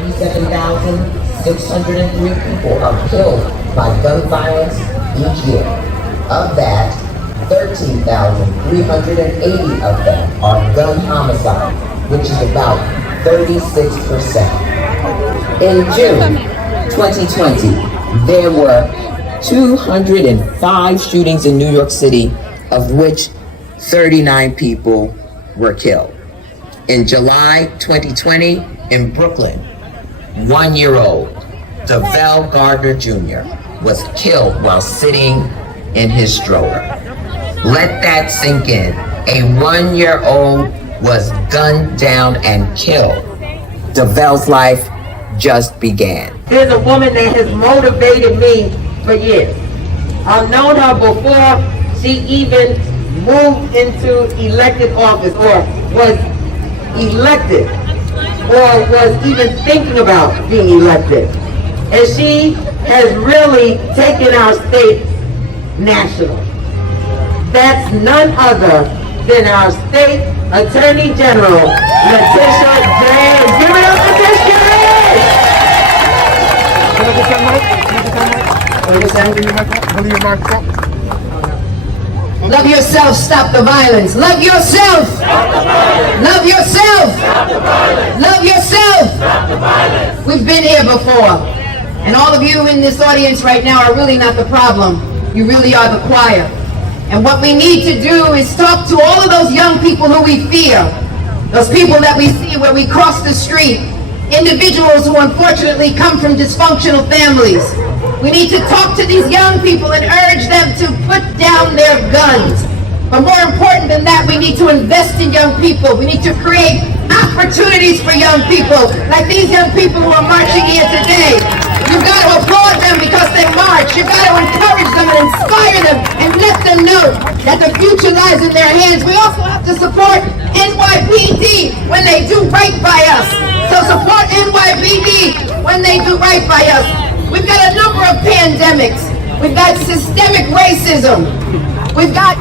37,603 people are killed by gun violence each year. Of that, 13,380 of them are gun homicides, which is about 36%. In June 2020, there were 205 shootings in New York City, of which 39 people were killed. In July 2020, in Brooklyn, 1-year-old Devell Gardner Jr. was killed while sitting in his stroller. Let that sink in. A 1-year-old was gunned down and killed. Devell's life just began. There's a woman that has motivated me for years. I've known her before she even moved into elected office or was elected or was even thinking about being elected. And she has really taken our state national. That's none other than our state Attorney General, Letitia James. Give it up, Letitia! Love yourself, stop the violence. Love yourself. Stop the violence. Love yourself. Stop the violence. Love yourself. Stop the violence. We've been here before. And all of you in this audience right now are really not the problem. You really are the choir. And what we need to do is talk to all of those young people who we fear. Those people that we see where we cross the street. Individuals who unfortunately come from dysfunctional families. We need to talk to these young people and urge them to put down their guns. But more important than that, we need to invest in young people. We need to create opportunities for young people, like these young people who are marching here today. You've got to applaud them because they march. You've got to encourage them and inspire them and let them know that the future lies in their hands. We also have to support NYPD when they do right by us. So support NYPD when they do right by us. We've got a number of pandemics. We've got systemic racism. We've got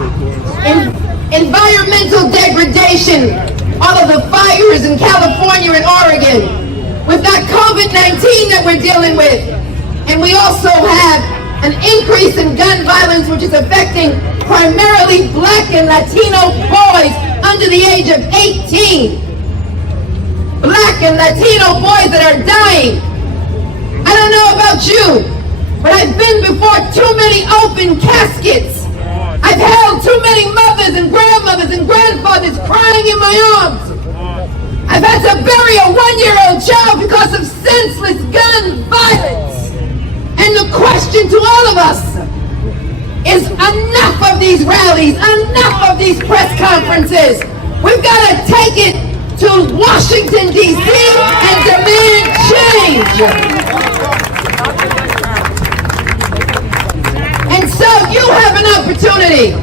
environmental degradation, all of the fires in California and Oregon. We've got COVID-19 that we're dealing with. And we also have an increase in gun violence, which is affecting primarily Black and Latino boys under the age of 18. Black and Latino boys that are dying. I don't know about you, but I've been before too many open caskets. I've held too many mothers and grandmothers and grandfathers crying in my arms. I've had to bury a 1-year-old child because of senseless gun violence. And the question to all of us is enough of these rallies, enough of these press conferences. We've got to take it to Washington, D.C. and demand change. And so you have an opportunity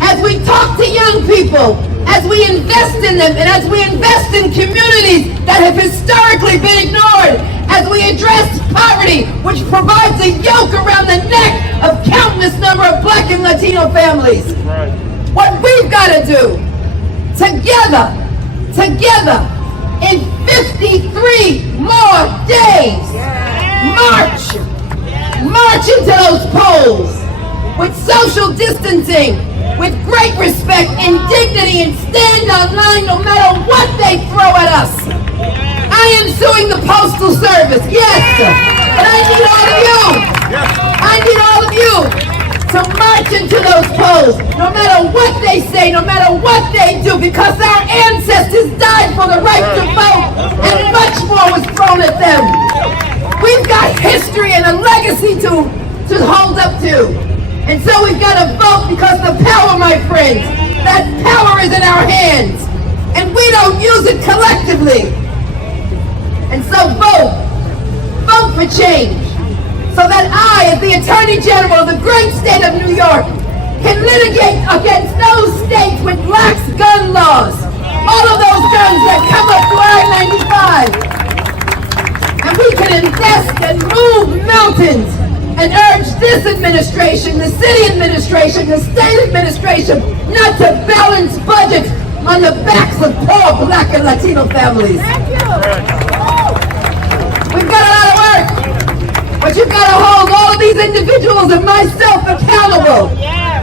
as we talk to young people, as we invest in them, and as we invest in communities that have historically been ignored, as we address poverty, which provides a yoke around the neck of countless number of Black and Latino families. Right. What we've got to do, together, in 53 more days, march into those polls with social distancing, with great respect and dignity, and stand online no matter what they throw at us. I am suing the Postal Service, yes, but I need all of you. I need all of you to march into those polls, no matter what they say, no matter what they do, because our ancestors died for the right to vote, and much more was thrown at them. We've got history and a legacy to hold up to. And so we've got to vote, because the power, my friends, that power is in our hands. And we don't use it collectively. And so vote for change, so that I, as the Attorney General of the great state of New York, can litigate against those states with lax gun laws. All of those guns that come up through I-95. And we can invest and move mountains and urge this administration, the city administration, the state administration, not to balance budgets on the backs of poor Black and Latino families. Thank you. and myself accountable.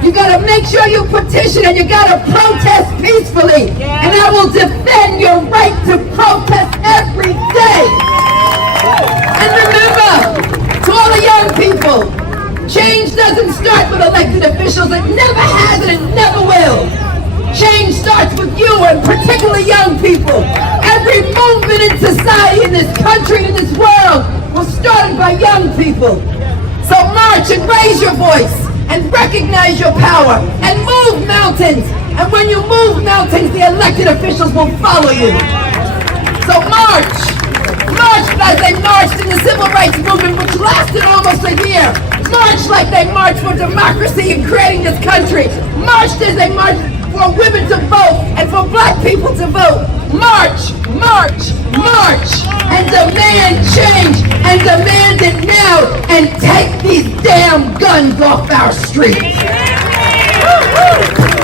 You gotta make sure you petition and you gotta protest peacefully. And I will defend your right to protest every day. And remember, to all the young people, change doesn't start with elected officials. It never has and it never will. Change starts with you, and particularly young people. Every movement in society, in this country, in this world, was started by young people. So march and raise your voice and recognize your power and move mountains. And when you move mountains, the elected officials will follow you. So march. March like they marched in the civil rights movement, which lasted almost a year. March like they marched for democracy and creating this country. March as they marched for women to vote and for black people to vote. March, march, march, and demand change, and demand it now, and take these damn guns off our streets. Woo-hoo.